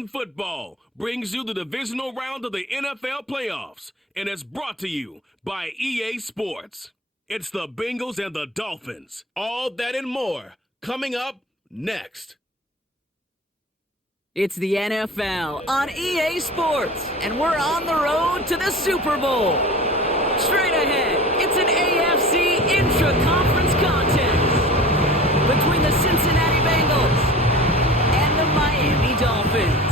Madden Football brings you the divisional round of the NFL playoffs, and it's brought to you by EA Sports. It's the Bengals and the Dolphins. All that and more coming up next. It's the NFL on EA Sports, and we're on the road to the Super Bowl. Straight ahead, it's an AFC intra-conference contest between the Cincinnati Bengals and the Miami Dolphins.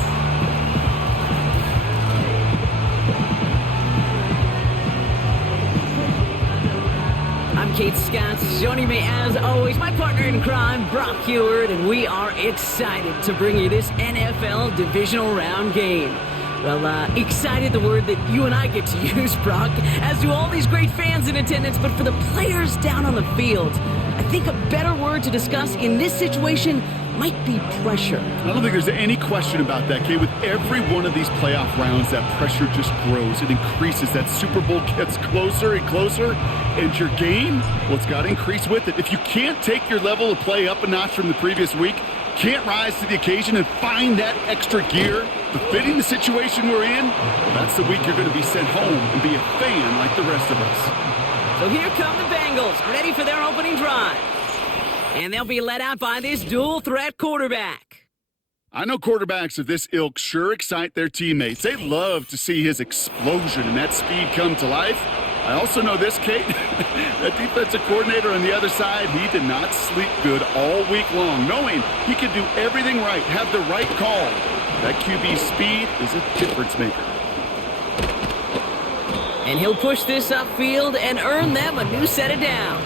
I'm Kate Scott. Joining me as always, my partner in crime, Brock Heward, and we are excited to bring you this NFL divisional round game. Well, excited, the word that you and I get to use, Brock, as do all these great fans in attendance, but for the players down on the field, I think a better word to discuss in this situation might be pressure. I don't think there's any question about that, Kate. With every one of these playoff rounds, that pressure just grows. It increases. That Super Bowl gets closer and closer, and your game, well, it's got to increase with it. If you can't take your level of play up a notch from the previous week, can't rise to the occasion and find that extra gear befitting the situation we're in, well, that's the week you're going to be sent home and be a fan like the rest of us. So here come the Bengals, ready for their opening drive. And they'll be led out by this dual-threat quarterback. I know quarterbacks of this ilk sure excite their teammates. They love to see his explosion and that speed come to life. I also know this, Kate, that defensive coordinator on the other side, he did not sleep good all week long, knowing he could do everything right, have the right call. That QB speed is a difference maker. And he'll push this upfield and earn them a new set of downs.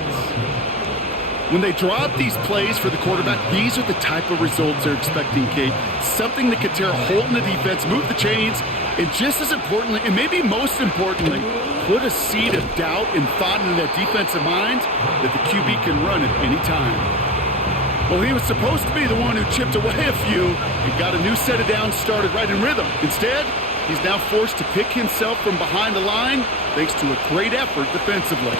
When they draw up these plays for the quarterback, these are the type of results they're expecting, Kate. Something that could tear a hole in the defense, move the chains, and just as importantly, and maybe most importantly, put a seed of doubt and thought into that defensive mind that the QB can run at any time. Well, he was supposed to be the one who chipped away a few and got a new set of downs started right in rhythm. Instead, he's now forced to pick himself from behind the line thanks to a great effort defensively.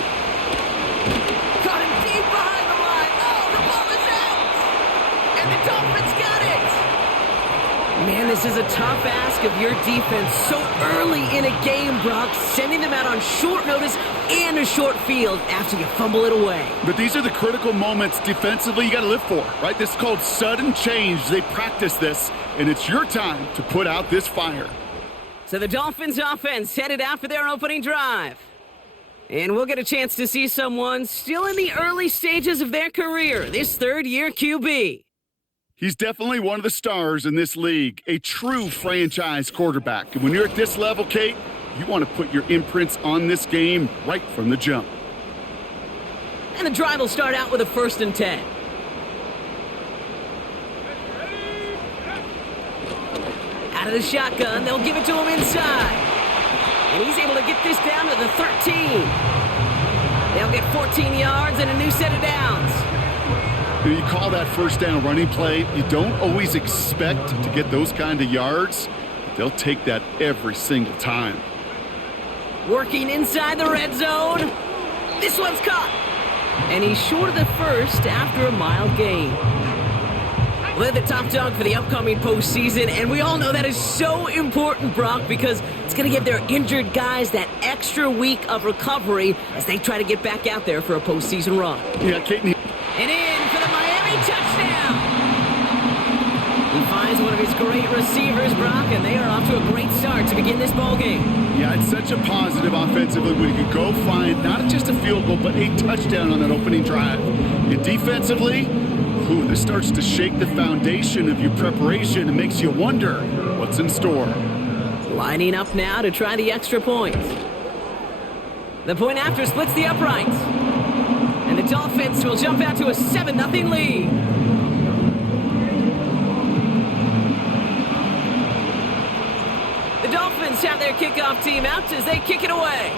Man, this is a tough ask of your defense so early in a game, Brock, sending them out on short notice and a short field after you fumble it away. But these are the critical moments defensively you got to live for, right? This is called sudden change. They practice this, and it's your time to put out this fire. So the Dolphins offense headed out for their opening drive. And we'll get a chance to see someone still in the early stages of their career, this third-year QB. He's definitely one of the stars in this league, a true franchise quarterback. And when you're at this level, Kate, you want to put your imprints on this game right from the jump. And the drive will start out with a 1st and 10. Out of the shotgun, they'll give it to him inside. And he's able to get this down to the 13. They'll get 14 yards and a new set of downs. You call that first down running play, you don't always expect to get those kind of yards, but they'll take that every single time. Working inside the red zone. This one's caught. And he's short of the first after a mild gain. We're the top dog for the upcoming postseason, and we all know that is so important, Brock, because it's going to give their injured guys that extra week of recovery as they try to get back out there for a postseason run. Yeah, Kate. And in for the Miami touchdown. He finds one of his great receivers, Brock, and they are off to a great start to begin this ballgame. Yeah, it's such a positive offensively when you can go find not just a field goal, but a touchdown on that opening drive. And defensively, this starts to shake the foundation of your preparation and makes you wonder what's in store. Lining up now to try the extra point. The point after splits the uprights. And the Dolphins will jump out to a 7-0 lead. The Dolphins have their kickoff team out as they kick it away.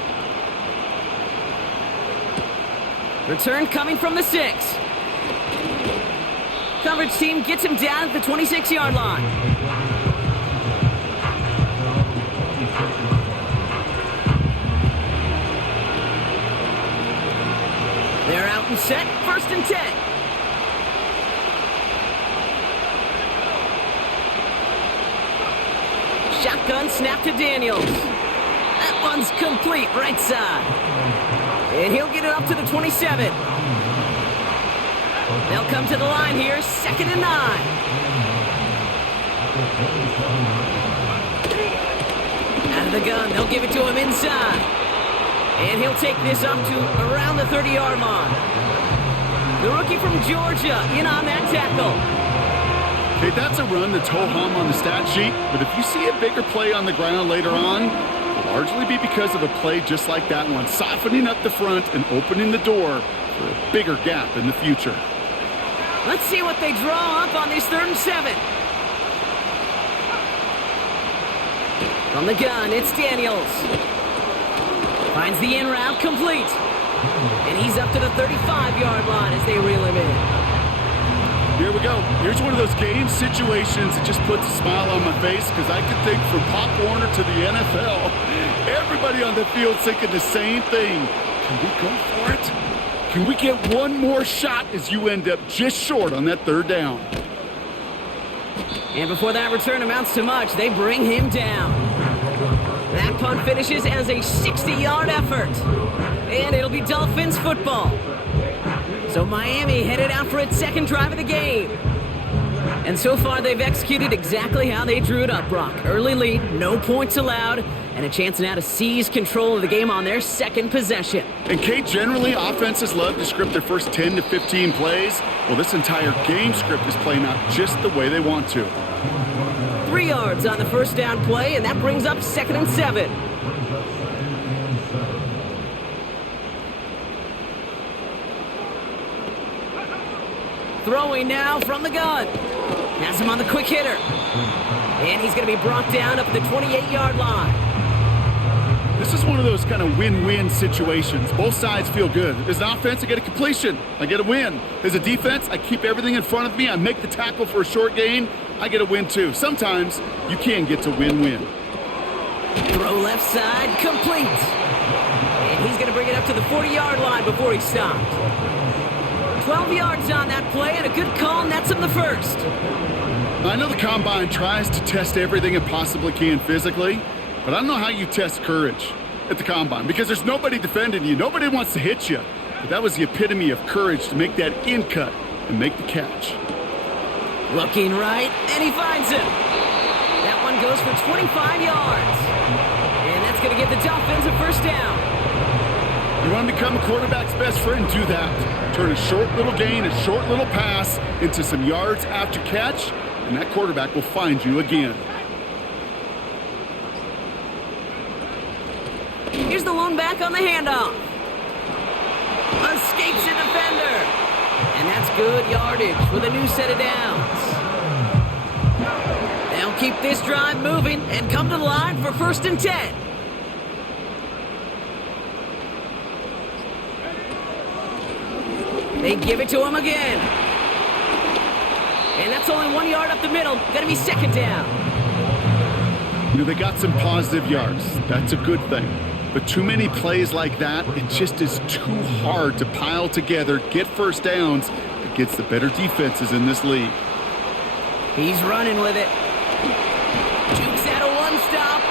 Return coming from the 6. Coverage team gets him down at the 26-yard line. They're out and set, 1st and 10. shotgun snap to Daniels. That one's complete right side. And he'll get it up to the 27. They'll come to the line here, 2nd and 9. Out of the gun, they'll give it to him inside. And he'll take this up to around the 30-yard line. The rookie from Georgia in on that tackle. Okay, that's a run that's ho-hum on the stat sheet, but if you see a bigger play on the ground later on, it'll largely be because of a play just like that one, softening up the front and opening the door for a bigger gap in the future. Let's see what they draw up on this 3rd and 7. From the gun, it's Daniels. Finds the in route complete. And he's up to the 35-yard line as they reel him in. Here we go. Here's one of those game situations that just puts a smile on my face because I could think from Pop Warner to the NFL, everybody on the field thinking the same thing. Can we go for it? Can we get one more shot as you end up just short on that 3rd down? And before that return amounts to much, they bring him down. That punt finishes as a 60-yard effort. And it'll be Dolphins football. So Miami headed out for its 2nd drive of the game. And so far, they've executed exactly how they drew it up, Brock. Early lead, no points allowed, and a chance now to seize control of the game on their 2nd possession. And Kate, generally, offenses love to script their first 10 to 15 plays. Well, this entire game script is playing out just the way they want to. 3 yards on the 1st down play, and that brings up 2nd and 7. Throwing now from the gun. Has him on the quick hitter. And he's going to be brought down up the 28-yard line. This is one of those kind of win-win situations. Both sides feel good. As an offense, I get a completion. I get a win. As a defense, I keep everything in front of me. I make the tackle for a short gain. I get a win, too. Sometimes you can get to win-win. Throw left side, complete. And he's going to bring it up to the 40-yard line before he stopped. 12 yards on that play, and a good call nets him the 1st. I know the Combine tries to test everything it possibly can physically, but I don't know how you test courage at the Combine because there's nobody defending you. Nobody wants to hit you. But that was the epitome of courage to make that in cut and make the catch. Looking right, and he finds him. That one goes for 25 yards. And that's going to give the Dolphins a 1st down. You want to become a quarterback's best friend? Do that. Turn a short little gain, a short little pass into some yards after catch, and that quarterback will find you again. Here's the lone back on the handoff. Escapes a defender. And that's good yardage with a new set of downs. They'll keep this drive moving and come to the line for 1st and 10. They give it to him again. And that's only 1 yard up the middle. Gonna be 2nd down. You know, they got some positive yards. That's a good thing. But too many plays like that, it just is too hard to pile together, get 1st downs against the better defenses in this league. He's running with it. Jukes out a 1-stop.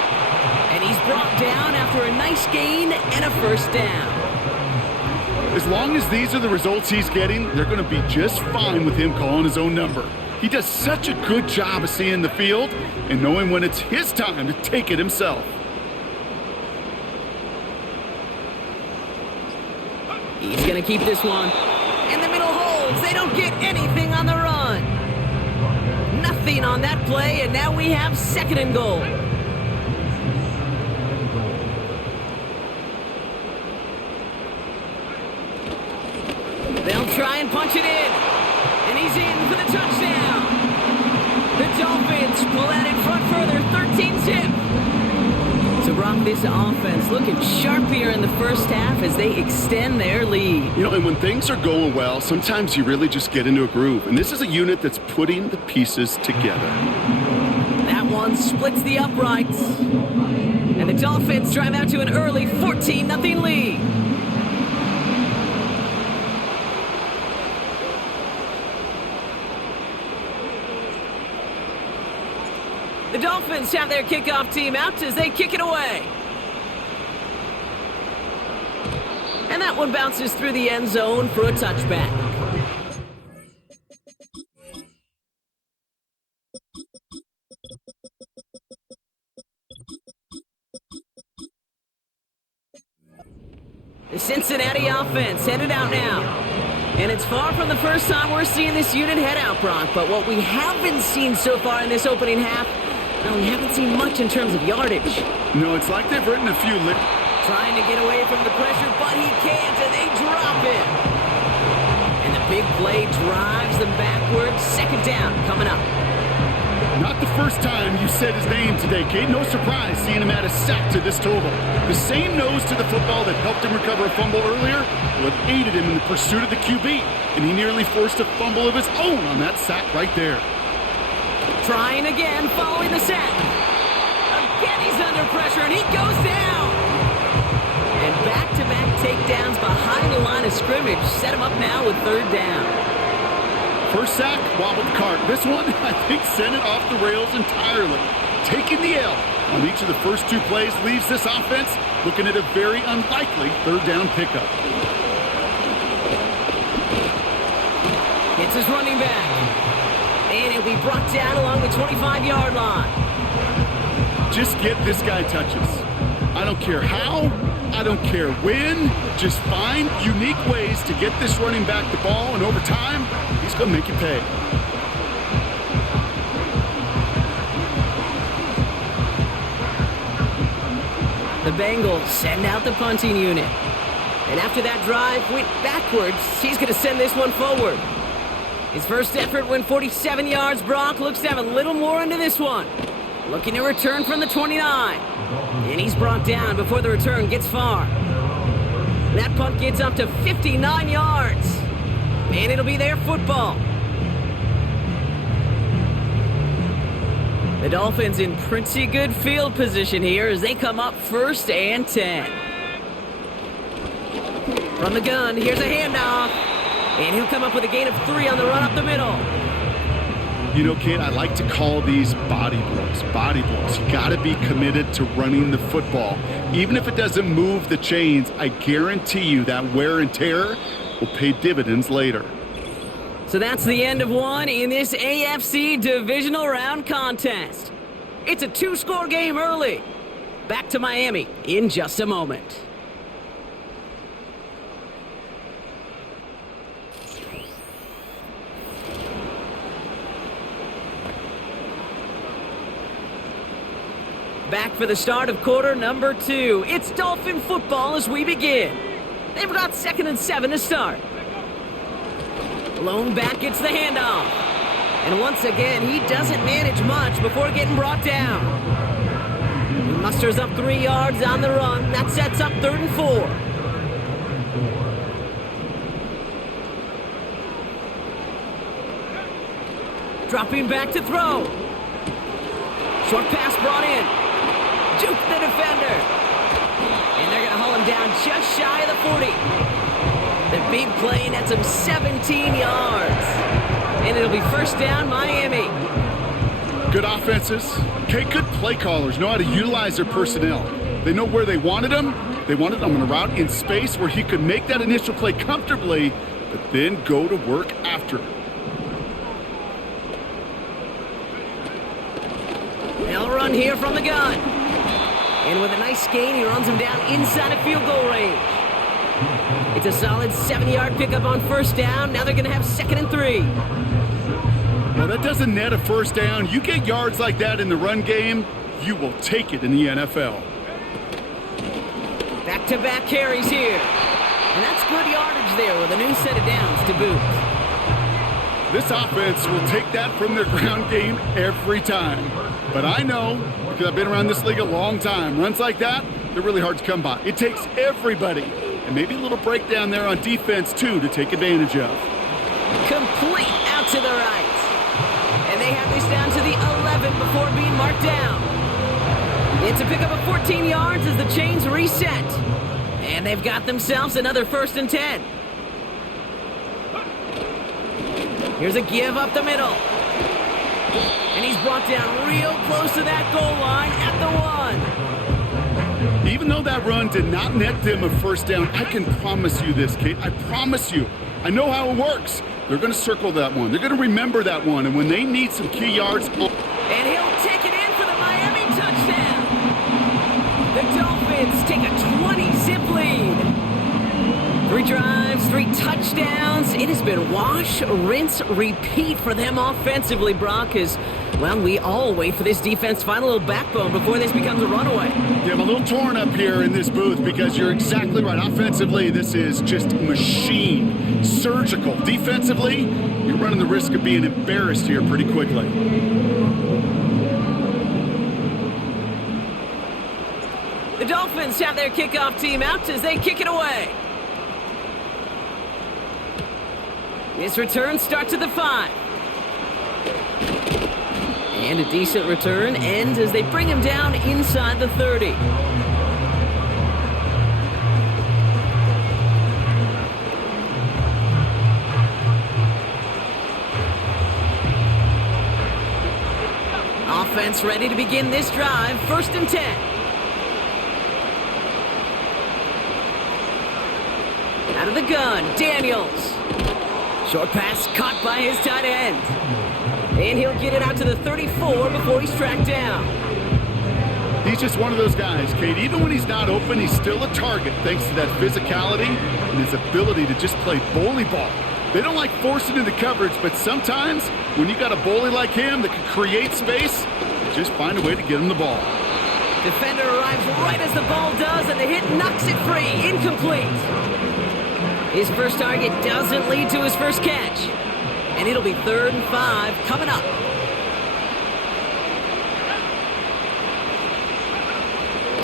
And he's brought down after a nice gain and a 1st down. As long as these are the results he's getting, they're going to be just fine with him calling his own number. He does such a good job of seeing the field and knowing when it's his time to take it himself. He's going to keep this one. And the middle holds. They don't get anything on the run. Nothing on that play, and now we have 2nd and goal. They'll try and punch it in. And he's in for the touchdown. The Dolphins pull out in front further, 13-zip. So Brock, this offense looking sharp here in the 1st half as they extend their lead. You know, and when things are going well, sometimes you really just get into a groove. And this is a unit that's putting the pieces together. That one splits the uprights. And the Dolphins drive out to an early 14-0 lead. The Dolphins have their kickoff team out as they kick it away. And that one bounces through the end zone for a touchback. The Cincinnati offense headed out now. And it's far from the first time we're seeing this unit head out, Brock. But what we haven't seen so far in this opening half, well, we haven't seen much in terms of yardage. No, it's like they've written a few Trying to get away from the pressure, but he can't, and they drop him. And the big play drives them backwards. Second down coming up. Not the first time you said his name today, Kate. No surprise seeing him add a sack to this total. The same nose to the football that helped him recover a fumble earlier would have aided him in the pursuit of the QB, and he nearly forced a fumble of his own on that sack right there. Trying again following the sack. Again he's under pressure, and he goes down. And back-to-back takedowns behind the line of scrimmage set him up now with third down. First sack, wobbled the cart. This one, I think, sent it off the rails entirely. Taking the L on each of the first two plays leaves this offense looking at a very unlikely third down pickup. It's his running back. And he'll be brought down along the 25-yard line. Just get this guy touches. I don't care how, I don't care when. Just find unique ways to get this running back the ball, and over time, he's going to make you pay. The Bengals send out the punting unit. And after that drive went backwards, he's going to send this one forward. His first effort went 47 yards. Brock looks to have a little more into this one. Looking to return from the 29. And he's brought down before the return gets far. That punt gets up to 59 yards. And it'll be their football. The Dolphins in pretty good field position here as they come up 1st and 10. From the gun, here's a handoff. And he'll come up with a gain of 3 on the run up the middle. You know, Kate, I like to call these body blows. Body blows. You got to be committed to running the football. Even if it doesn't move the chains, I guarantee you that wear and tear will pay dividends later. So that's the end of one in this AFC Divisional Round contest. It's a 2-score game early. Back to Miami in just a moment. Back for the start of quarter number 2. It's Dolphin football as we begin. They've got 2nd and 7 to start. Lone back gets the handoff. And once again, he doesn't manage much before getting brought down. He musters up 3 yards on the run. That sets up 3rd and 4. Dropping back to throw. Short pass brought in. Juke the defender. And they're going to haul him down just shy of the 40. The big play nets him 17 yards. And it'll be 1st down, Miami. Good offenses. Okay, good play callers know how to utilize their personnel. They know where they wanted him. They wanted him on a route in space where he could make that initial play comfortably, but then go to work after. They'll run here from the gun. And with a nice gain, he runs him down inside of field goal range. It's a solid 7-yard pickup on 1st down. Now they're going to have 2nd and 3. Well, that doesn't net a 1st down. You get yards like that in the run game, you will take it in the NFL. Back-to-back carries here. And that's good yardage there with a new set of downs to boot. This offense will take that from their ground game every time. But I know, because I've been around this league a long time, runs like that, they're really hard to come by. It takes everybody, and maybe a little breakdown there on defense, too, to take advantage of. Complete out to the right. And they have this down to the 11 before being marked down. It's a pickup of 14 yards as the chains reset. And they've got themselves another 1st and 10. Here's a give up the middle. And he's brought down real close to that goal line at the 1. Even though that run did not net them a first down, I can promise you this, Kate. I promise you. I know how it works. They're going to circle that one. They're going to remember that one. And when they need some key yards... And he'll take it in for the Miami touchdown. The Dolphins take a 20-zip lead. 3 drives, 3 touchdowns. It has been wash, rinse, repeat for them offensively, Brock, as, well, we all wait for this defense to find a little backbone before this becomes a runaway. Yeah, I'm a little torn up here in this booth because you're exactly right. Offensively, this is just machine, surgical. Defensively, you're running the risk of being embarrassed here pretty quickly. The Dolphins have their kickoff team out as they kick it away. This return starts at the 5. And a decent return ends as they bring him down inside the 30. Offense ready to begin this drive. 1st and 10. Out of the gun, Daniels. Short pass caught by his tight end. And he'll get it out to the 34 before he's tracked down. He's just one of those guys, Kate. Even when he's not open, he's still a target thanks to that physicality and his ability to just play bully ball. They don't like forcing into coverage, but sometimes when you got a bully like him that can create space, you just find a way to get him the ball. Defender arrives right as the ball does, and the hit knocks it free. Incomplete. His first target doesn't lead to his first catch. And it'll be 3rd and 5 coming up.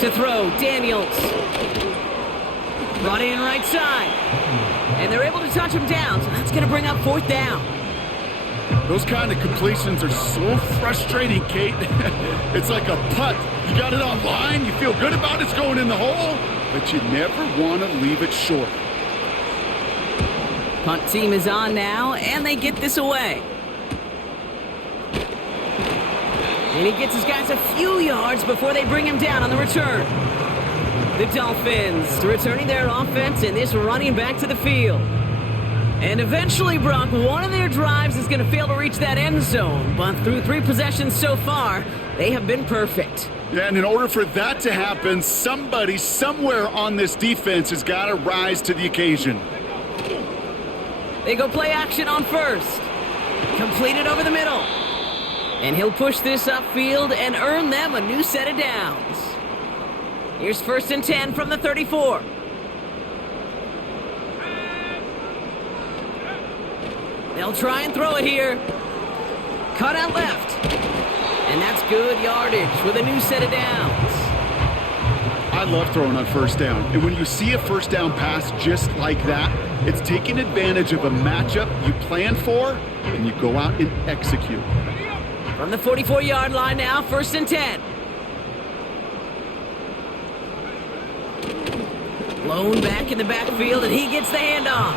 To throw, Daniels. Brought in right side. And they're able to touch him down, so that's going to bring up 4th down. Those kind of completions are so frustrating, Kate. It's like a putt. You got it on line, you feel good about it's going in the hole, but you never want to leave it short. Punt team is on now, and they get this away. And he gets his guys a few yards before they bring him down on the return. The Dolphins returning their offense and this running back to the field. And eventually, Brock, one of their drives is going to fail to reach that end zone. But through 3 possessions so far, they have been perfect. Yeah, and in order for that to happen, somebody somewhere on this defense has got to rise to the occasion. They go play action on 1st. Completed over the middle. And he'll push this upfield and earn them a new set of downs. Here's 1st and 10 from the 34. They'll try and throw it here. Cut out left. And that's good yardage with a new set of downs. I love throwing on 1st down. And when you see a 1st down pass just like that, it's taking advantage of a matchup you plan for, and you go out and execute. From the 44-yard line now, 1st and 10. Blown back in the backfield, and he gets the handoff.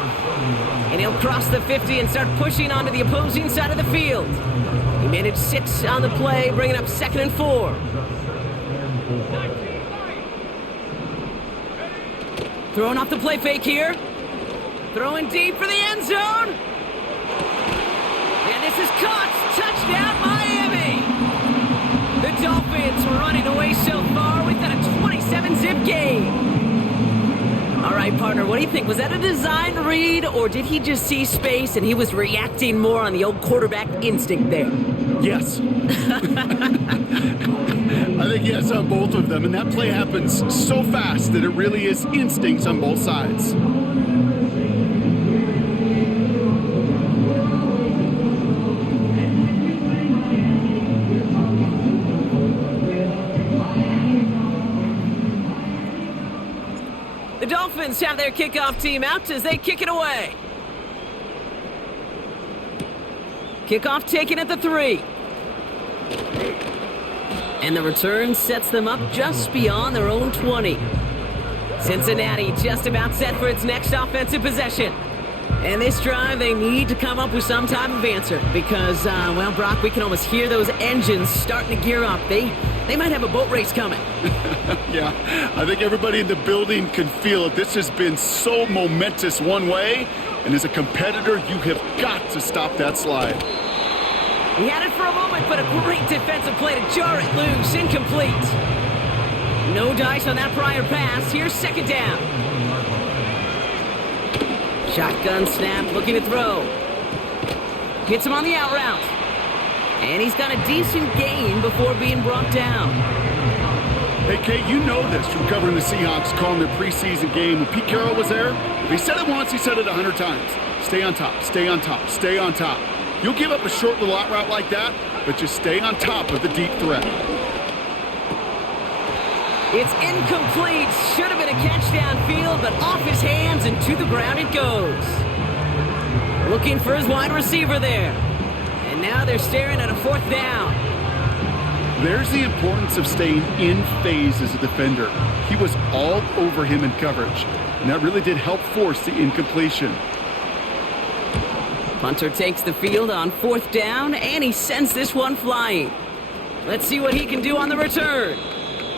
And he'll cross the 50 and start pushing onto the opposing side of the field. He managed 6 on the play, bringing up 2nd and 4. Throwing off the play fake here. Throwing deep for the end zone. And this is caught. Touchdown, Miami. The Dolphins running away so far. We've got a 27-zip game. All right, partner, what do you think? Was that a design read, or did he just see space and he was reacting more on the old quarterback instinct there? Yes. I think yes on both of them, and that play happens so fast that it really is instincts on both sides. The Dolphins have their kickoff team out as they kick it away. Kickoff taken at the 3. And the return sets them up just beyond their own 20. Cincinnati just about set for its next offensive possession. And this drive, they need to come up with some type of answer because, well, Brock, we can almost hear those engines starting to gear up. They might have a boat race coming. Yeah, I think everybody in the building can feel it. This has been so momentous one way, and as a competitor, you have got to stop that slide. He had it for a moment, but a great defensive play to jar it loose. Incomplete. No dice on that prior pass. Here's second down. Shotgun snap, looking to throw. Hits him on the out route. And he's got a decent gain before being brought down. Hey, Kate, you know this from covering the Seahawks, calling their preseason game. When Pete Carroll was there, if he said it once, he said it 100 times. Stay on top, stay on top, stay on top. You'll give up a short little out route like that, but just stay on top of the deep threat. It's incomplete. Should have been a catch downfield, but off his hands and to the ground it goes. Looking for his wide receiver there. And now they're staring at a fourth down. There's the importance of staying in phase as a defender. He was all over him in coverage, and that really did help force the incompletion. Punter takes the field on fourth down, and he sends this one flying. Let's see what he can do on the return.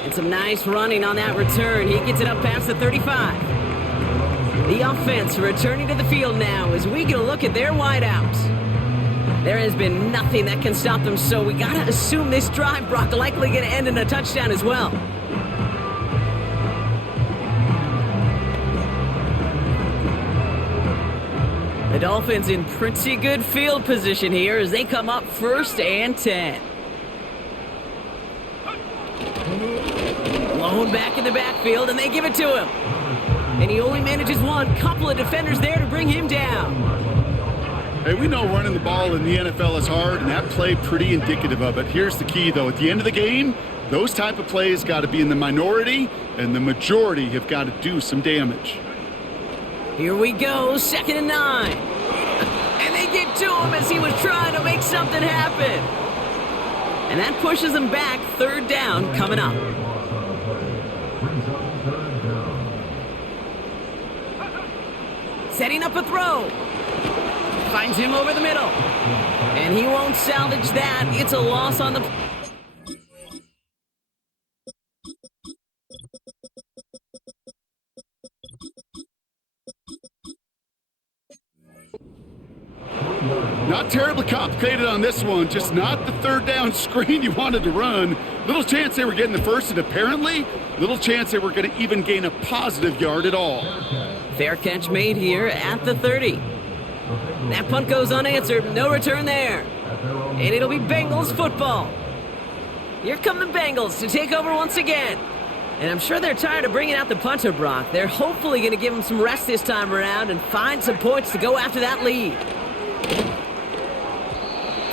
And some nice running on that return. He gets it up past the 35. The offense returning to the field now as we get a look at their wideouts. There has been nothing that can stop them, so we gotta assume this drive, Brock, likely gonna end in a touchdown as well. The Dolphins in pretty good field position here as they come up 1st and 10. Blown back in the backfield, and they give it to him. And he only manages one. Couple of defenders there to bring him down. Hey, we know running the ball in the NFL is hard, and that play pretty indicative of it. Here's the key, though. At the end of the game, those type of plays got to be in the minority, and the majority have got to do some damage. Here we go, 2nd and 9. And they get to him as he was trying to make something happen. And that pushes them back, 3rd down coming up. Setting up a throw. Finds him over the middle. And he won't salvage that. It's a loss on the... Not terribly complicated on this one, just not the 3rd down screen you wanted to run. Little chance they were getting the first, and apparently little chance they were going to even gain a positive yard at all. Fair catch made here at the 30. That punt goes unanswered, no return there. And it'll be Bengals football. Here come the Bengals to take over once again. And I'm sure they're tired of bringing out the punter, Brock. They're hopefully going to give him some rest this time around and find some points to go after that lead.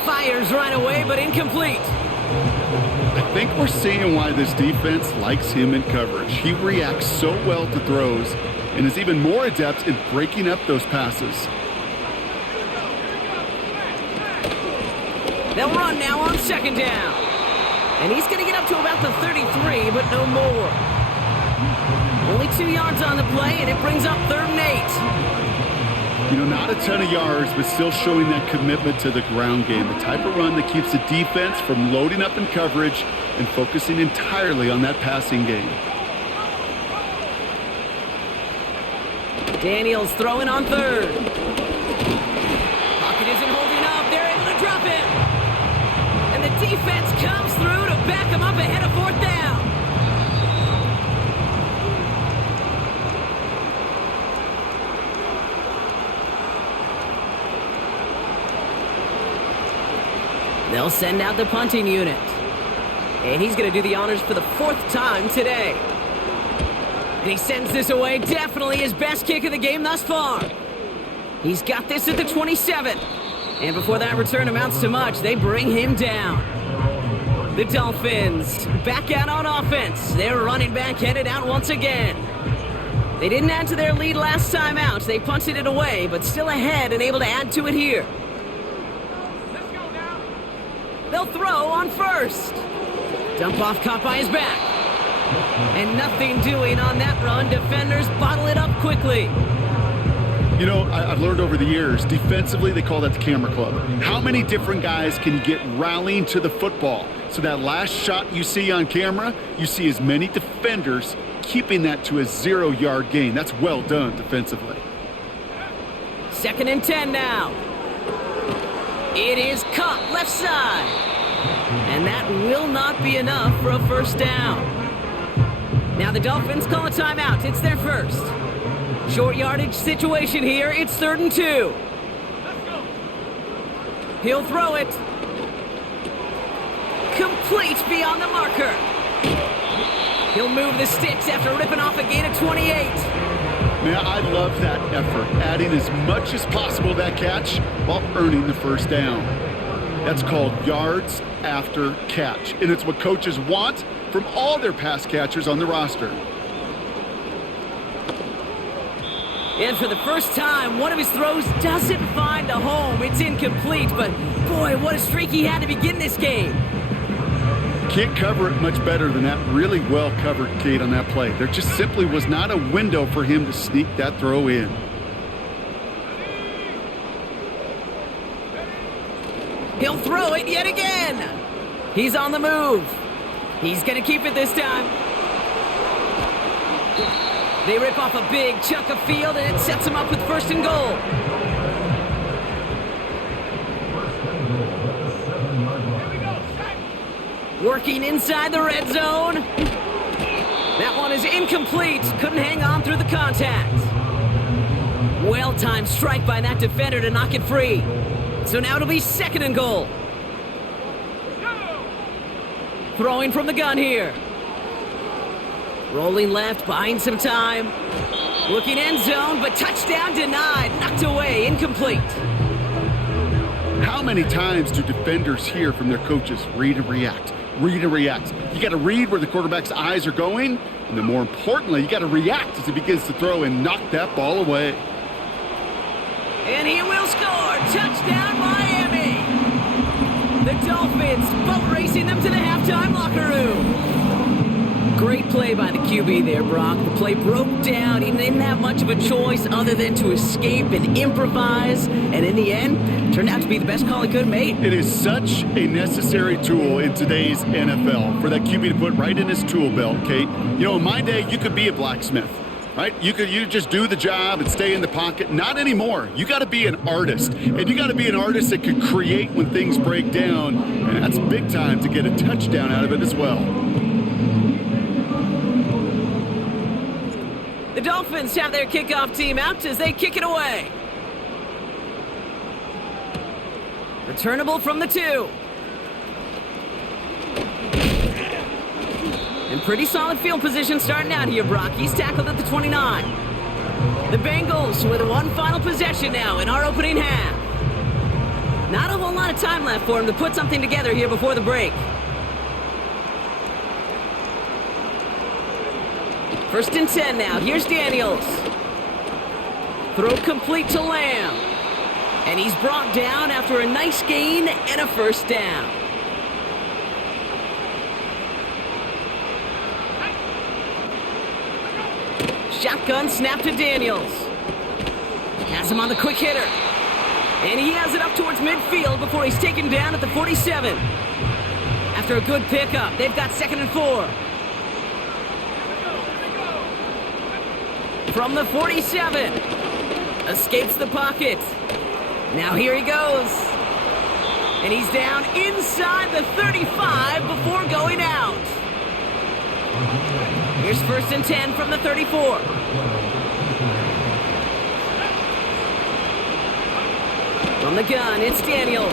Fires right away, but incomplete. I think we're seeing why this defense likes him in coverage. He reacts so well to throws and is even more adept in breaking up those passes. They'll run now on 2nd down. And he's going to get up to about the 33, but no more. Only 2 yards on the play, and it brings up 3rd and 8. You know, not a ton of yards, but still showing that commitment to the ground game. The type of run that keeps the defense from loading up in coverage and focusing entirely on that passing game. Daniels throwing on 3rd. Pocket isn't holding up. They're able to drop him. And the defense comes through to back him up ahead of 4th down. They'll send out the punting unit. And he's going to do the honors for the 4th time today. And he sends this away. Definitely his best kick of the game thus far. He's got this at the 27. And before that return amounts to much, they bring him down. The Dolphins back out on offense. Their running back headed out once again. They didn't add to their lead last time out. They punted it away, but still ahead and able to add to it here. They'll throw on 1st. Dump off caught by his back. And nothing doing on that run. Defenders bottle it up quickly. You know, I've learned over the years, defensively, they call that the camera club. How many different guys can you get rallying to the football? So that last shot you see on camera, you see as many defenders keeping that to a 0-yard gain. That's well done defensively. 2nd and 10 now. It is caught left side. And that will not be enough for a first down. Now the Dolphins call a timeout. It's their first. Short yardage situation here. It's 3rd and 2. He'll throw it. Complete beyond the marker. He'll move the sticks after ripping off a gain of 28. Man, I love that effort, adding as much as possible to that catch while earning the first down. That's called yards after catch, and it's what coaches want from all their pass catchers on the roster. And for the first time, one of his throws doesn't find a home. It's incomplete, but boy, what a streak he had to begin this game. Can't cover it much better than that. Really well covered, Kate, on that play. There just simply was not a window for him to sneak that throw in. He'll throw it yet again. He's on the move. He's going to keep it this time. They rip off a big chunk of field, and it sets him up with 1st and goal. Working inside the red zone. That one is incomplete. Couldn't hang on through the contact. Well-timed strike by that defender to knock it free. So now it'll be 2nd and goal. Throwing from the gun here. Rolling left, buying some time. Looking end zone, but touchdown denied. Knocked away, incomplete. How many times do defenders hear from their coaches, read and react? Read and react. You got to read where the quarterback's eyes are going, and then more importantly, you got to react as he begins to throw and knock that ball away. And he will score. Touchdown, Miami. The Dolphins boat racing them to the halftime locker room. Great play by the QB there, Brock. The play broke down. He didn't have much of a choice other than to escape and improvise. And in the end, turned out to be the best call he could have made. It is such a necessary tool in today's NFL for that QB to put right in his tool belt, Kate. You know, in my day, you could be a blacksmith, right? You just do the job and stay in the pocket. Not anymore. You got to be an artist. And you got to be an artist that can create when things break down. And that's big time to get a touchdown out of it as well. The Dolphins have their kickoff team out as they kick it away. Returnable from the 2. And pretty solid field position starting out here, Brock. He's tackled at the 29. The Bengals with one final possession now in our opening half. Not a whole lot of time left for him to put something together here before the break. 1st and 10 now. Here's Daniels. Throw complete to Lamb. And he's brought down after a nice gain and a first down. Shotgun snap to Daniels. Has him on the quick hitter. And he has it up towards midfield before he's taken down at the 47. After a good pickup, they've got 2nd and 4. From the 47. Escapes the pocket. Now here he goes. And he's down inside the 35 before going out. Here's 1st and 10 from the 34. From the gun, it's Daniels.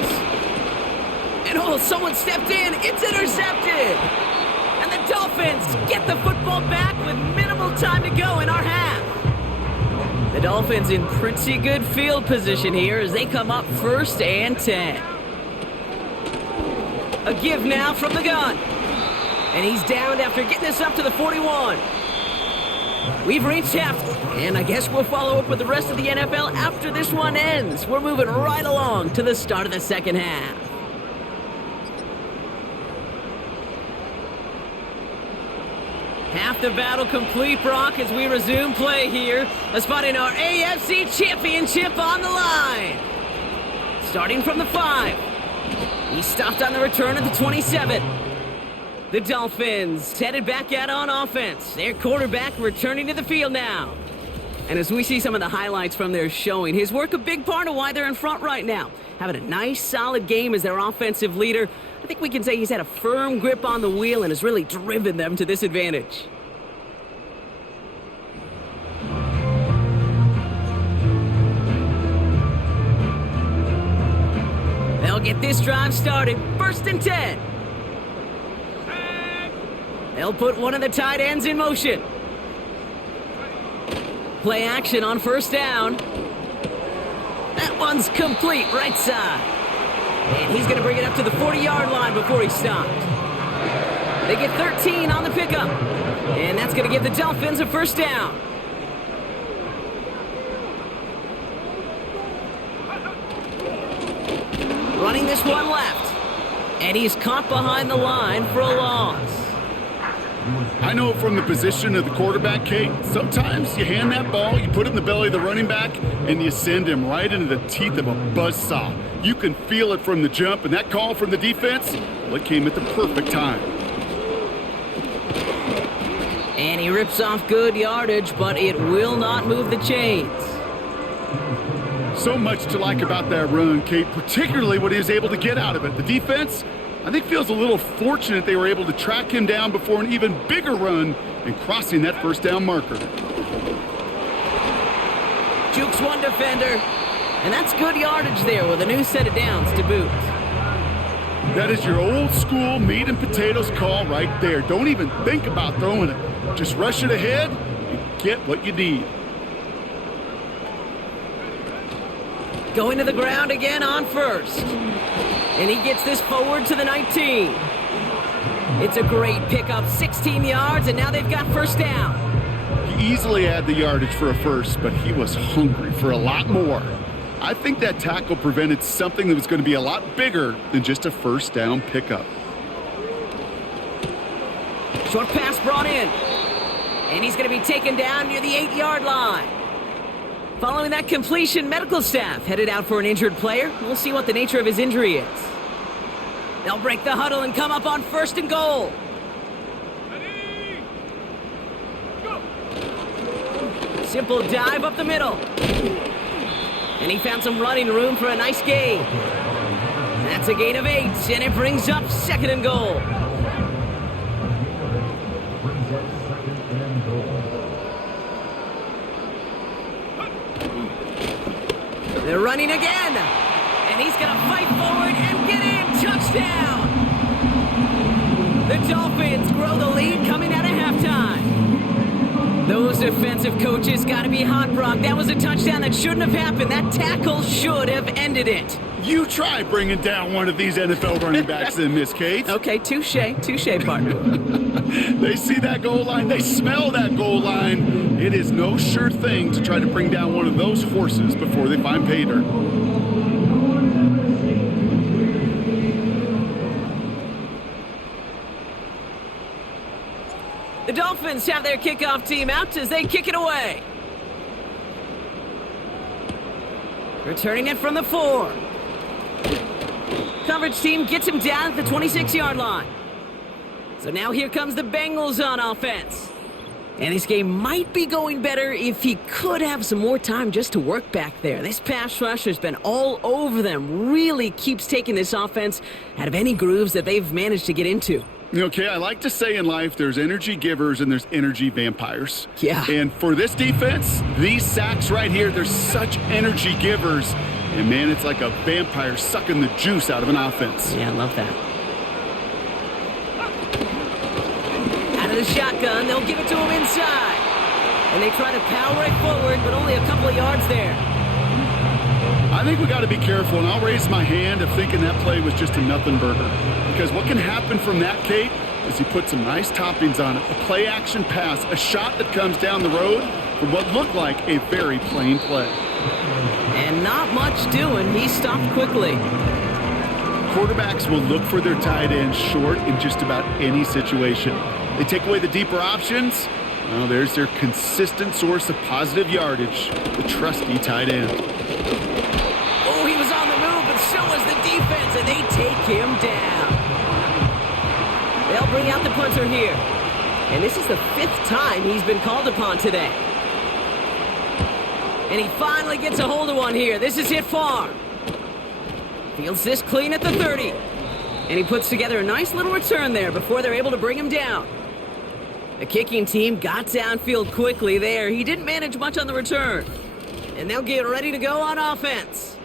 And oh, someone stepped in. It's intercepted. And the Dolphins get the football back with minimal time to go in our half. The Dolphins in pretty good field position here as they come up 1st and 10. A give now from the gun. And he's downed after getting this up to the 41. We've reached half, and I guess we'll follow up with the rest of the NFL after this one ends. We're moving right along to the start of the second half. half the battle complete, Brock, as we resume play here. A spot in our AFC Championship on the line. Starting from the 5. He stopped on the return at the 27. The Dolphins headed back out on offense. Their quarterback returning to the field now. And as we see some of the highlights from their showing, his work a big part of why they're in front right now. Having a nice, solid game as their offensive leader. I think we can say he's had a firm grip on the wheel and has really driven them to this advantage. They'll get this drive started. 1st and 10. They'll put one of the tight ends in motion. Play action on 1st down. That one's complete, right side. And he's going to bring it up to the 40-yard line before he stopped. They get 13 on the pickup. And that's going to give the Dolphins a 1st down. Running this one left. And he's caught behind the line for a loss. I know from the position of the quarterback, Kate, sometimes you hand that ball, you put it in the belly of the running back, and you send him right into the teeth of a buzzsaw. You can feel it from the jump, and that call from the defense, well, it came at the perfect time. And he rips off good yardage, but it will not move the chains. So much to like about that run, Kate, particularly what he was able to get out of it. The defense, I think, feels a little fortunate they were able to track him down before an even bigger run and crossing that 1st down marker. Jukes one defender, and that's good yardage there with a new set of downs to boot. That is your old school meat and potatoes call right there. Don't even think about throwing it. Just rush it ahead and get what you need. Going to the ground again on 1st. And he gets this forward to the 19. It's a great pickup, 16 yards, and now they've got 1st down. He easily had the yardage for a 1st, but he was hungry for a lot more. I think that tackle prevented something that was going to be a lot bigger than just a 1st down pickup. Short pass brought in. And he's going to be taken down near the 8-yard line. Following that completion, medical staff headed out for an injured player. We'll see what the nature of his injury is. They'll break the huddle and come up on 1st and goal. Ready, go. Simple dive up the middle. And he found some running room for a nice gain. That's a gain of 8, and it brings up 2nd and goal. They're running again, and he's going to fight forward and get in. Touchdown! The Dolphins grow the lead coming out of halftime. Those defensive coaches got to be hot, Brock. That was a touchdown that shouldn't have happened. That tackle should have ended it. You try bringing down one of these NFL running backs then, Miss Kate. Okay, touche, partner. They see that goal line. They smell that goal line. It is no sure thing to try to bring down one of those horses before they find pay dirt. The Dolphins have their kickoff team out as they kick it away. Returning it from the 4. Coverage team gets him down at the 26-yard line. So now here comes the Bengals on offense. And this game might be going better if he could have some more time just to work back there. This pass rush has been all over them. Really keeps taking this offense out of any grooves that they've managed to get into. Okay, I like to say in life there's energy givers and there's energy vampires. Yeah. And for this defense, these sacks right here, they're such energy givers. And man, it's like a vampire sucking the juice out of an offense. Yeah, I love that. Out of the shotgun, they'll give it to him inside. And they try to power it forward, but only a couple of yards there. I think we got to be careful, and I'll raise my hand of thinking that play was just a nothing burger. Because what can happen from that, Kate, is he put some nice toppings on it. A play-action pass, a shot that comes down the road for what looked like a very plain play. And not much doing. He stopped quickly. Quarterbacks will look for their tight end short in just about any situation. They take away the deeper options. Well, there's their consistent source of positive yardage, the trusty tight end. Oh, he was on the move, but so was the defense, and they take him down. They'll bring out the punter here. And this is the 5th time he's been called upon today. And he finally gets a hold of one here. This is hit far. Fields this clean at the 30. And he puts together a nice little return there before they're able to bring him down. The kicking team got downfield quickly there. He didn't manage much on the return. And they'll get ready to go on offense.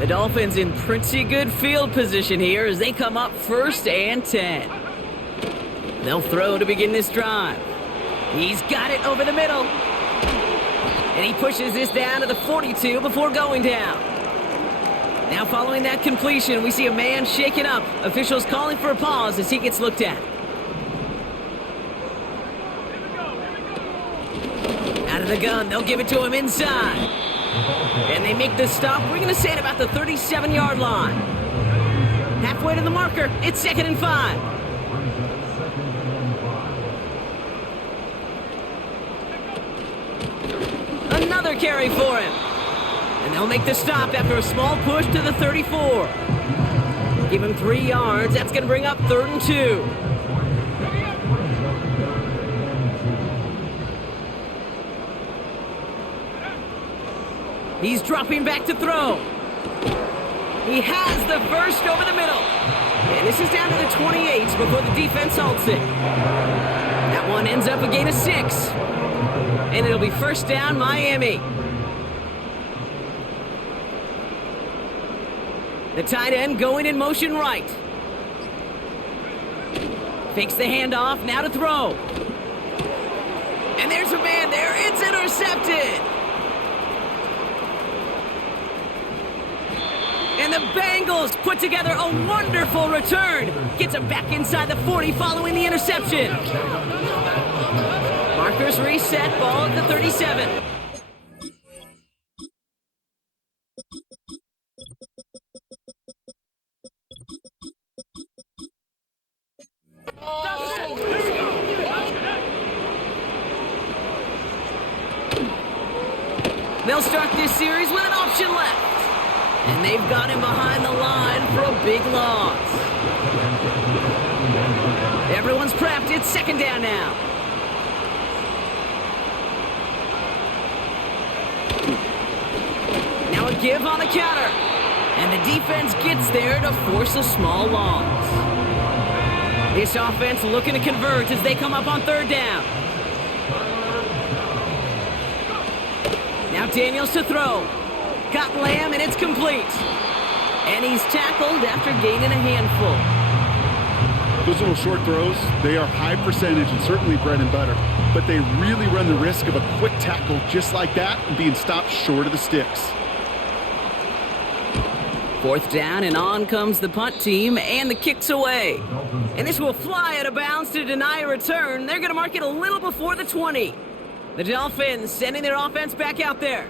The Dolphins in pretty good field position here as they come up 1st and 10. They'll throw to begin this drive. He's got it over the middle. And he pushes this down to the 42 before going down. Now following that completion, we see a man shaken up. Officials calling for a pause as he gets looked at. Out of the gun, they'll give it to him inside. And they make the stop. We're going to say at about the 37-yard line. Halfway to the marker. It's 2nd and 5. Another carry for him. And they'll make the stop after a small push to the 34. Give him 3 yards. That's going to bring up 3rd and 2. He's dropping back to throw. He has the first over the middle. And this is down to the 28 before the defense halts it. That one ends up a gain of 6. And it'll be 1st down, Miami. The tight end going in motion right. Fakes the handoff, now to throw. And there's a man there. It's intercepted. And the Bengals put together a wonderful return. Gets him back inside the 40 following the interception. Markers reset, ball at the 37. They'll start this series with an option left. And they've got him behind the line for a big loss. Everyone's prepped. It's 2nd down now. Now a give on the counter. And the defense gets there to force a small loss. This offense looking to convert as they come up on 3rd down. Now Daniels to throw. Got Lamb, and it's complete. And he's tackled after gaining a handful. Those little short throws, they are high percentage and certainly bread and butter. But they really run the risk of a quick tackle just like that and being stopped short of the sticks. 4th down, and on comes the punt team, and the kick's away. And this will fly out of bounds to deny a return. They're going to mark it a little before the 20. The Dolphins sending their offense back out there.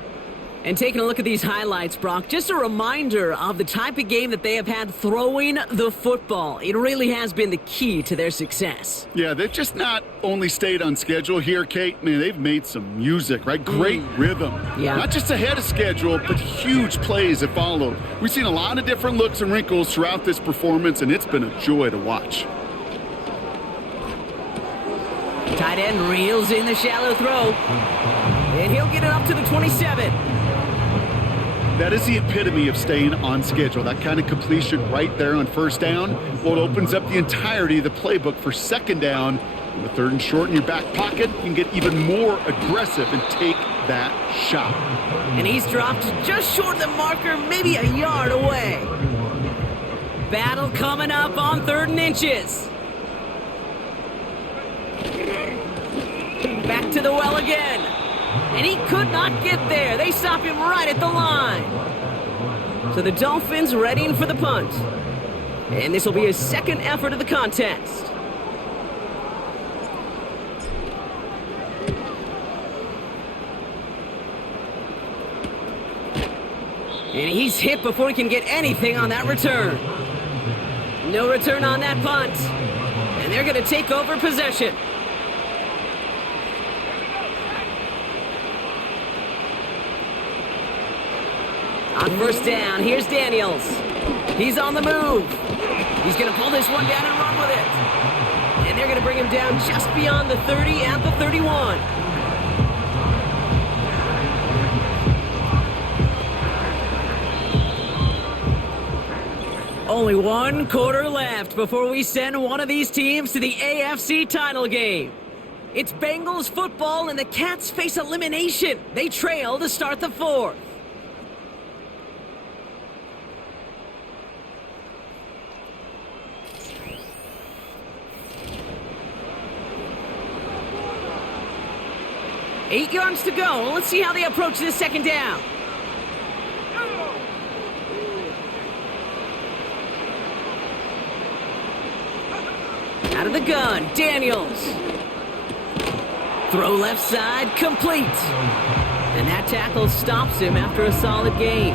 And taking a look at these highlights, Brock, just a reminder of the type of game that they have had throwing the football. It really has been the key to their success. Yeah, they've just not only stayed on schedule here, Kate. Man, they've made some music, right? Great rhythm. Yeah. Not just ahead of schedule, but huge plays that followed. We've seen a lot of different looks and wrinkles throughout this performance, and it's been a joy to watch. Tight end reels in the shallow throw. And he'll get it up to the 27. That is the epitome of staying on schedule. That kind of completion right there on 1st down. Well, it opens up the entirety of the playbook for 2nd down. With 3rd and short in your back pocket, you can get even more aggressive and take that shot. And he's dropped just short of the marker, maybe a yard away. Battle coming up on 3rd and inches. Back to the well again. And he could not get there. They stop him right at the line. So the Dolphins readying for the punt. And this will be his 2nd effort of the contest. And he's hit before he can get anything on that return. No return on that punt. And they're going to take over possession. On first down, here's Daniels. He's on the move. He's going to pull this one down and run with it. And they're going to bring him down just beyond the 30 at the 31. Only one quarter left before we send one of these teams to the AFC title game. It's Bengals football and the Cats face elimination. They trail to start the fourth. Eight yards to go. Let's see how they approach this second down. Out of the gun, Daniels. Throw left side, complete. And that tackle stops him after a solid gain.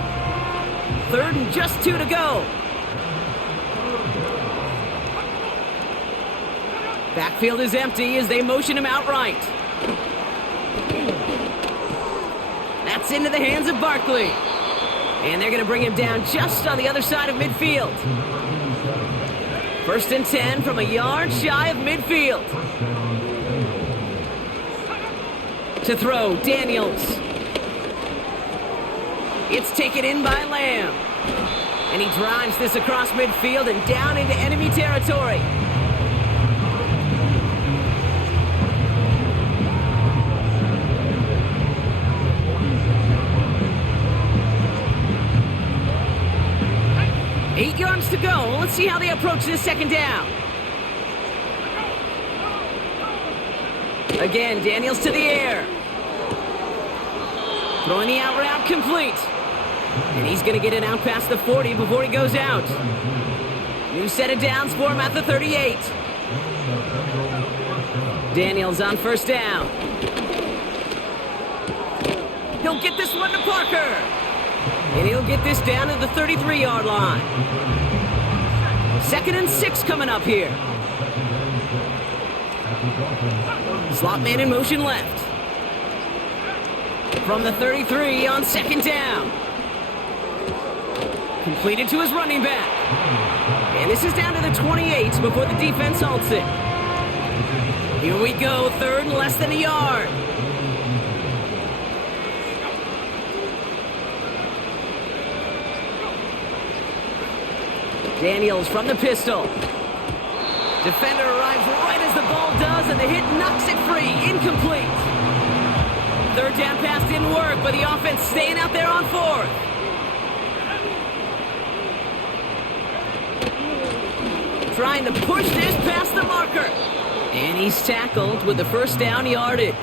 Third and just 2 to go. Backfield is empty as they motion him outright. That's into the hands of Barkley. And they're going to bring him down just on the other side of midfield. First and 10 from a yard shy of midfield. To throw, Daniels. It's taken in by Lamb. And he drives this across midfield and down into enemy territory. Eight yards to go. Let's see how they approach this second down. Again, Daniels to the air. Throwing the out route complete. And he's going to get it out past the 40 before he goes out. New set of downs for him at the 38. Daniels on first down. He'll get this one to Parker. And he'll get this down to the 33-yard line. Second and 6 coming up here. Slot man in motion left. From the 33 on second down. Completed to his running back. And this is down to the 28 before the defense halts it. Here we go, third and less than a yard. Daniels from the pistol. Defender arrives right as the ball does, and the hit knocks it free. Incomplete. Third down pass didn't work, but the offense staying out there on fourth. Trying to push this past the marker. And he's tackled with the first down yardage.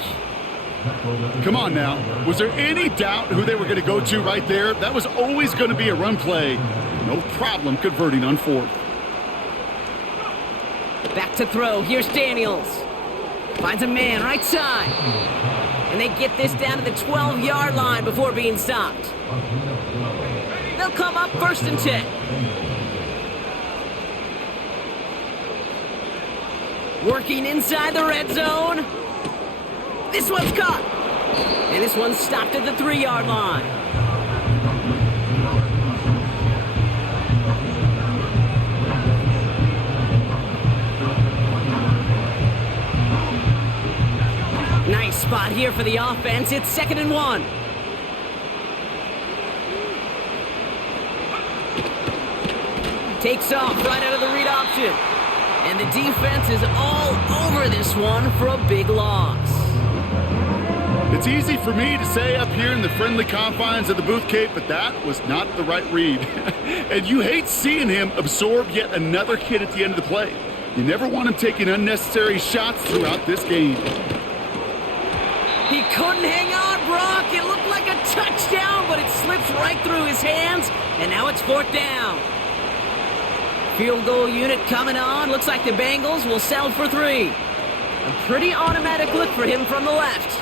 Come on now. Was there any doubt who they were going to go to right there? That was always going to be a run play. No problem converting on fourth. Back to throw. Here's Daniels. Finds a man right side. And they get this down to the 12-yard line before being stopped. They'll come up first and 10. Working inside the red zone. This one's caught. And this one's stopped at the 3-yard line. Nice spot here for the offense. It's second and 1. Takes off right out of the read option. And the defense is all over this one for a big loss. It's easy for me to say up here in the friendly confines of the booth, Kate, but that was not the right read. And you hate seeing him absorb yet another hit at the end of the play. You never want him taking unnecessary shots throughout this game. He couldn't hang on, Brock. It looked like a touchdown, but it slips right through his hands, and now it's fourth down. Field goal unit coming on. Looks like the Bengals will settle for 3. A pretty automatic look for him from the left.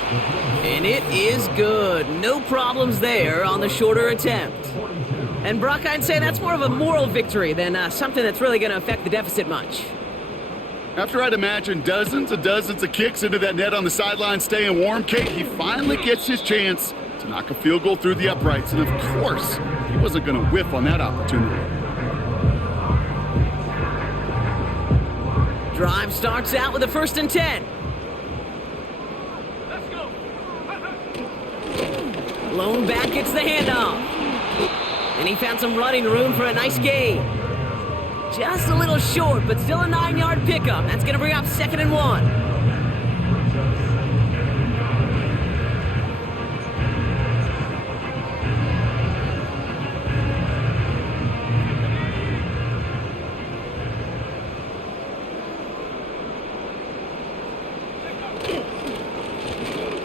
And it is good. No problems there on the shorter attempt. And Brock, I'd say that's more of a moral victory than something that's really going to affect the deficit much. After I'd imagine dozens and dozens of kicks into that net on the sideline staying warm, Kate, he finally gets his chance to knock a field goal through the uprights. And of course, he wasn't going to whiff on that opportunity. Drive starts out with a 1st and 10. Let's go. Lone back gets the handoff. And he found some running room for a nice gain. Just a little short, but still a 9-yard pickup. That's going to bring up 2nd and 1.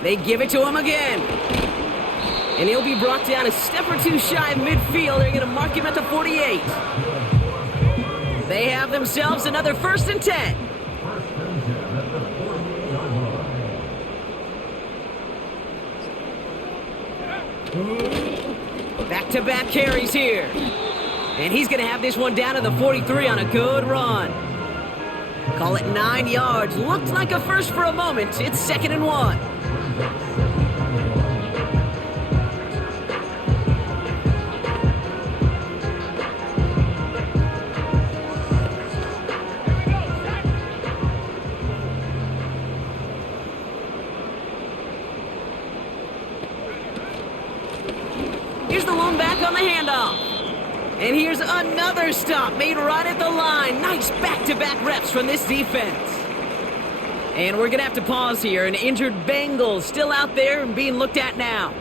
They give it to him again. And he'll be brought down a step or two shy of midfield. They're going to mark him at the 48. They have themselves another 1st and 10. Back-to-back carries here. And he's going to have this one down to the 43 on a good run. Call it 9 yards. Looked like a first for a moment. It's 2nd and 1. Here's the lone back on the handoff. And here's another stop made right at the line. Nice back-to-back reps from this defense. And we're going to have to pause here. An injured Bengals still out there and being looked at now.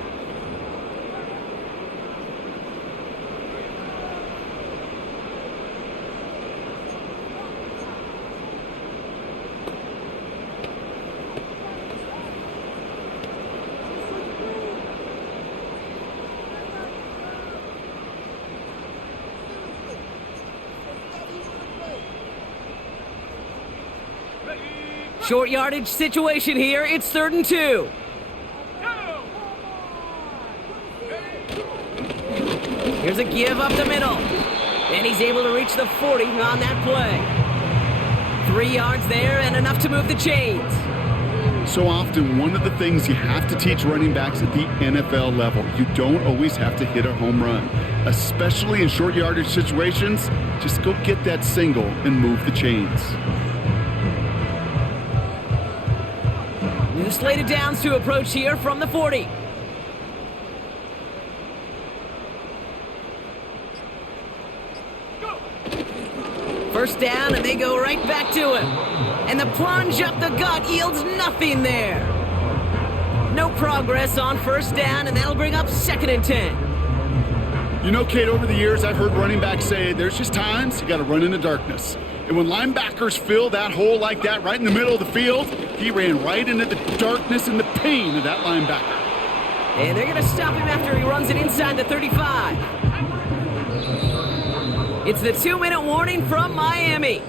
Short yardage situation here. It's 3rd and 2. Here's a give up the middle. And he's able to reach the 40 on that play. 3 yards there and enough to move the chains. So often, one of the things you have to teach running backs at the NFL level, you don't always have to hit a home run. Especially in short yardage situations, just go get that single and move the chains. New slated downs to approach here from the 40. First down, and they go right back to him. And the plunge up the gut yields nothing there. No progress on 1st down, and that'll bring up 2nd and 10. You know, Kate, over the years, I've heard running backs say there's just times you got to run in the darkness. And when linebackers fill that hole like that right in the middle of the field, he ran right into the darkness and the pain of that linebacker. And they're going to stop him after he runs it inside the 35. It's the 2-minute warning from Miami.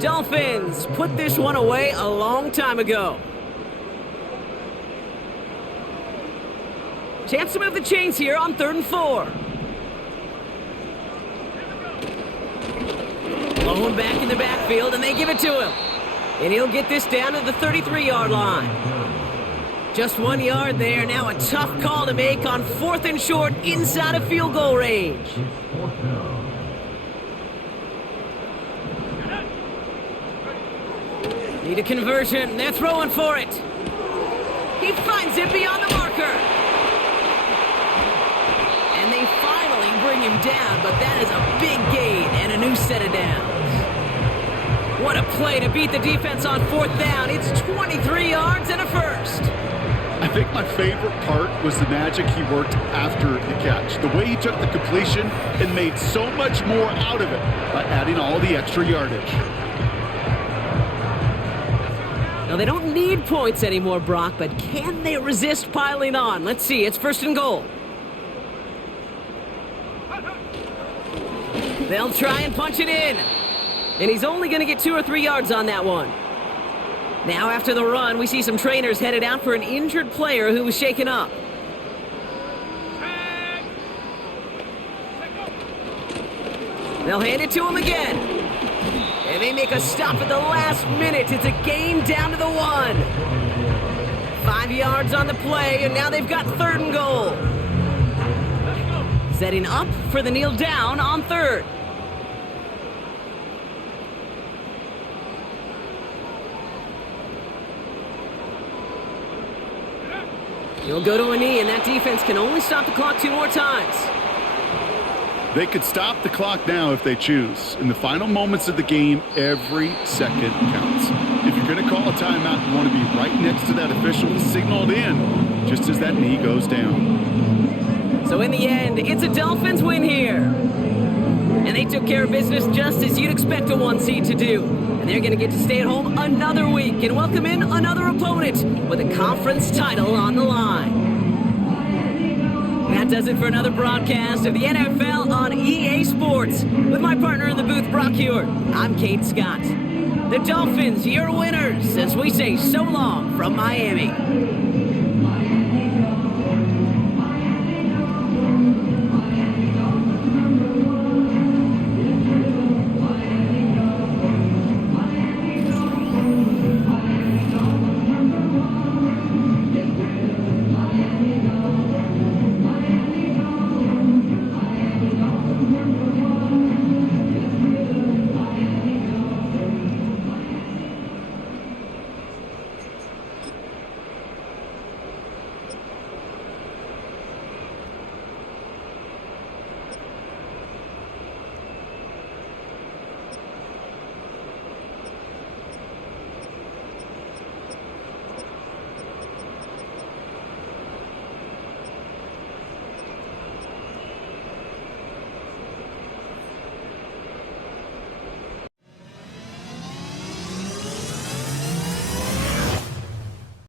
Dolphins put this one away a long time ago. Chance to move the chains here on 3rd and 4. Lone back in the backfield, and they give it to him. And he'll get this down to the 33-yard line. Just 1 yard there. Now a tough call to make on 4th and short inside of field goal range. Need a conversion. They're throwing for it. He finds it beyond the marker. And they finally bring him down, but that is a big gain and a new set of downs. What a play to beat the defense on 4th down. It's 23 yards and a first. I think my favorite part was the magic he worked after the catch. The way he took the completion and made so much more out of it by adding all the extra yardage. Now, they don't need points anymore, Brock, but can they resist piling on? Let's see. It's 1st and goal. They'll try and punch it in. And he's only going to get 2 or 3 yards on that one. Now, after the run, we see some trainers headed out for an injured player who was shaken up. They'll hand it to him again. And they make a stop at the last minute. It's a game down to the 1. 5 yards on the play, and now they've got 3rd and goal. Setting up for the kneel down on 3rd. He'll go to a knee, and that defense can only stop the clock 2 more times. They could stop the clock now if they choose. In the final moments of the game, every second counts. If you're going to call a timeout, you want to be right next to that official to signal it in just as that knee goes down. So in the end, it's a Dolphins win here. And they took care of business just as you'd expect a 1 seed to do. And they're going to get to stay at home another week and welcome in another opponent with a conference title on the line. That does it for another broadcast of the NFL on EA Sports. With my partner in the booth, Brock Hewitt, I'm Kate Scott. The Dolphins, your winners, as we say so long from Miami.